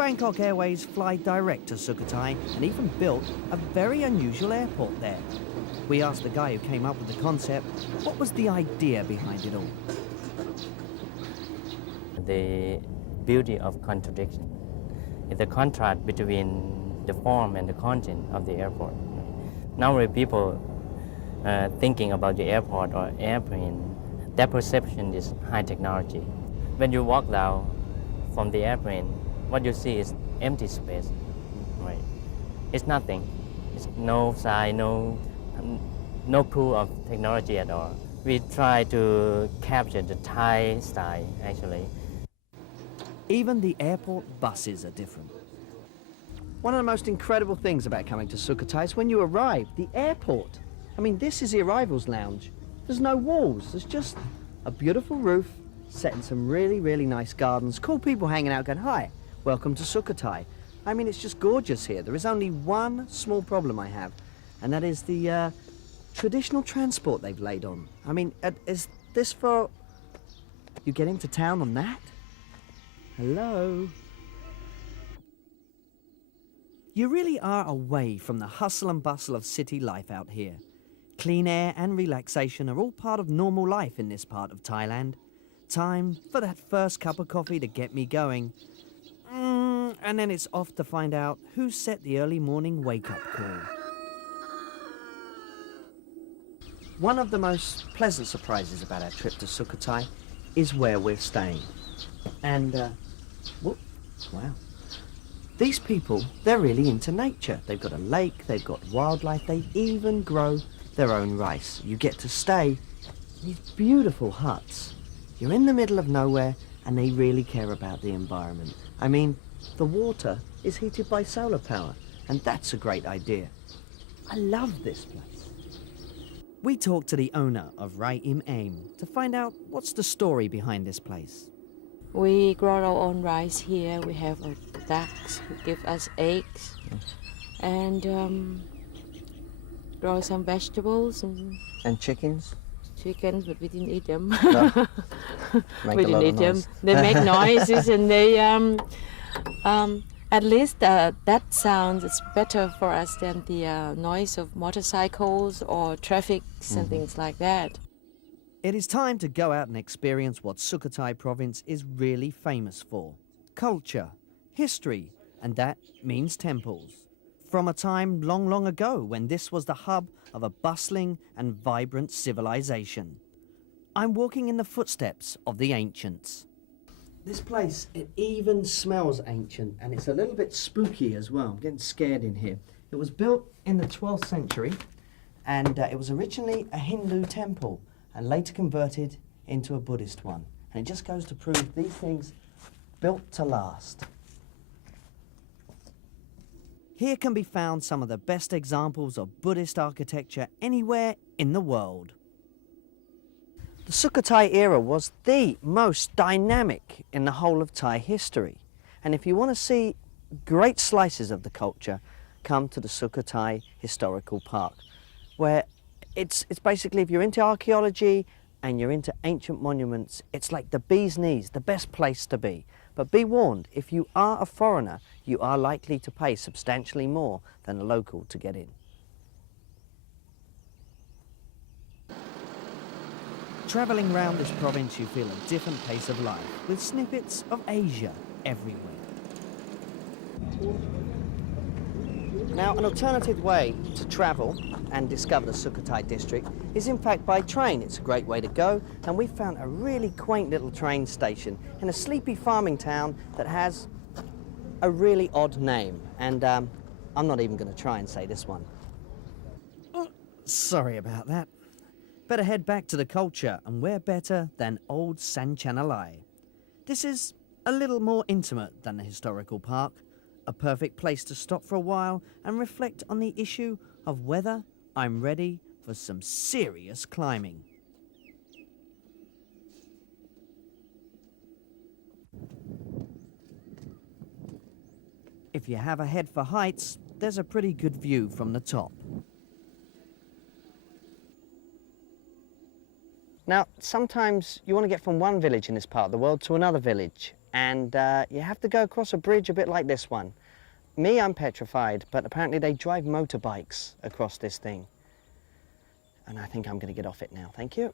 Bangkok Airways fly direct to Sukhothai and even built a very unusual airport there. We asked the guy who came up with the concept, what was the idea behind it all? The beauty of contradiction is the contrast between the form and the content of the airport. Nowadays, people thinking about the airport or airplane, their perception is high technology. When you walk down from the airplane, what you see is empty space. Right? It's nothing. It's no sign, no proof of technology at all. We try to capture the Thai style, actually. Even the airport buses are different. One of the most incredible things about coming to Sukhothai is when you arrive, the airport. I mean, this is the arrivals lounge. There's no walls, there's just a beautiful roof set in some really, really nice gardens. Cool people hanging out going, hi, welcome to Sukhothai. I mean, it's just gorgeous here. There is only one small problem I have, and that is the traditional transport they've laid on. I mean, is this for... You get into town on that? Hello? You really are away from the hustle and bustle of city life out here. Clean air and relaxation are all part of normal life in this part of Thailand. Time for that first cup of coffee to get me going. And then it's off to find out who set the early morning wake-up call. One of the most pleasant surprises about our trip to Sukhothai is where we're staying. And, whoop, wow. These people, they're really into nature. They've got a lake, they've got wildlife, they even grow their own rice. You get to stay in these beautiful huts. You're in the middle of nowhere and they really care about the environment. I mean, the water is heated by solar power and that's a great idea. I love this place. We talked to the owner of Rai Im Aim to find out what's the story behind this place. We grow our own rice here. We have ducks who give us eggs, and grow some vegetables And chickens? chickens, but we didn't eat them. No. We didn't eat them. They make noises, and they at least that sound is better for us than the noise of motorcycles or traffic and things like that. It is time to go out and experience what Sukhothai province is really famous for. Culture, history, and that means temples. From a time long, long ago when this was the hub of a bustling and vibrant civilization. I'm walking in the footsteps of the ancients. This place, it even smells ancient and it's a little bit spooky as well. I'm getting scared in here. It was built in the 12th century and it was originally a Hindu temple and later converted into a Buddhist one. And it just goes to prove these things built to last. Here can be found some of the best examples of Buddhist architecture anywhere in the world. The Sukhothai era was the most dynamic in the whole of Thai history. And if you want to see great slices of the culture, come to the Sukhothai Historical Park, where it's basically, if you're into archaeology and you're into ancient monuments, it's like the bee's knees, the best place to be. But be warned, if you are a foreigner, you are likely to pay substantially more than a local to get in. Travelling round this province, you feel a different pace of life, with snippets of Asia everywhere. Now, an alternative way to travel and discover the Sukhothai district is in fact by train. It's a great way to go, and we found a really quaint little train station in a sleepy farming town that has a really odd name, and I'm not even going to try and say this one. Oh, sorry about that. Better head back to the culture, and where better than old Sanchanalai. This is a little more intimate than the historical park, a perfect place to stop for a while and reflect on the issue of whether I'm ready for some serious climbing. If you have a head for heights, there's a pretty good view from the top. Now, sometimes you want to get from one village in this part of the world to another village, and you have to go across a bridge a bit like this one. Me, I'm petrified, but apparently they drive motorbikes across this thing. And I think I'm going to get off it now. Thank you.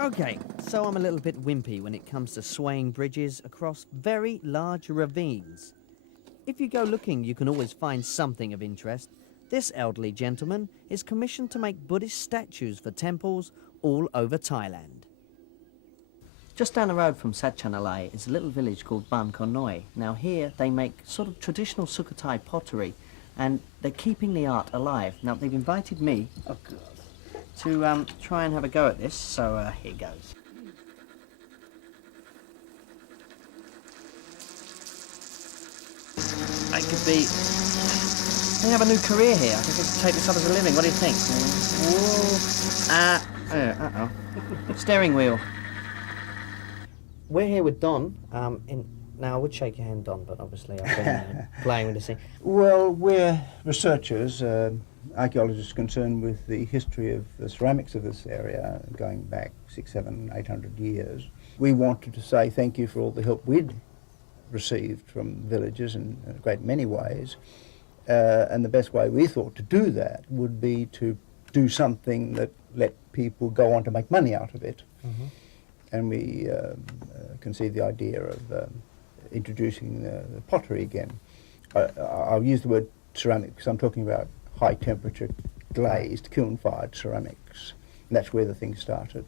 Okay, so I'm a little bit wimpy when it comes to swaying bridges across very large ravines. If you go looking, you can always find something of interest. This elderly gentleman is commissioned to make Buddhist statues for temples all over Thailand. Just down the road from Satchanalai is a little village called Ban Konoi. Now here they make sort of traditional Sukhothai pottery, and they're keeping the art alive. Now they've invited me to try and have a go at this, so here goes. I could be... They have a new career here. I think I could take this up as a living. What do you think? Whoa. Uh-oh. Steering wheel. We're here with Don. Now, I would shake your hand, Don, but obviously I've been playing with this thing. Well, we're researchers, archaeologists concerned with the history of the ceramics of this area going back 600, 700, 800 years. We wanted to say thank you for all the help we'd received from villagers in a great many ways. And the best way we thought to do that would be to do something that let people go on to make money out of it. Mm-hmm. And we conceived the idea of introducing the pottery again. I'll use the word ceramic because I'm talking about high temperature glazed kiln-fired ceramics. And that's where the thing started.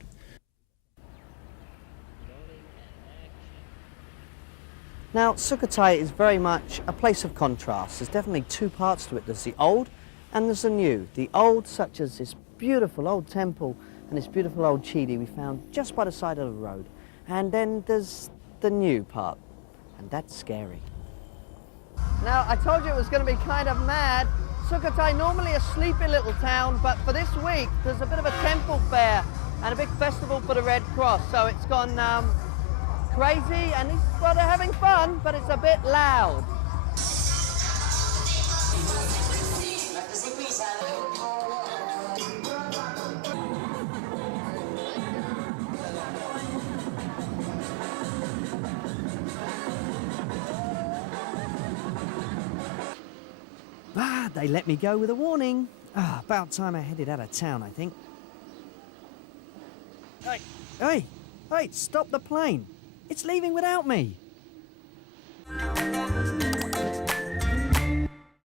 Now, Sukhothai is very much a place of contrast. There's definitely two parts to it. There's the old and there's the new. The old, such as this beautiful old temple and this beautiful old chidi we found just by the side of the road. And then there's the new part, and that's scary. Now, I told you it was going to be kind of mad. Sukhothai, normally a sleepy little town, but for this week, there's a bit of a temple fair and a big festival for the Red Cross, so it's gone crazy, and well, they're having fun, but it's a bit loud. They let me go with a warning. About time I headed out of town, I think. Hey, stop the plane. It's leaving without me.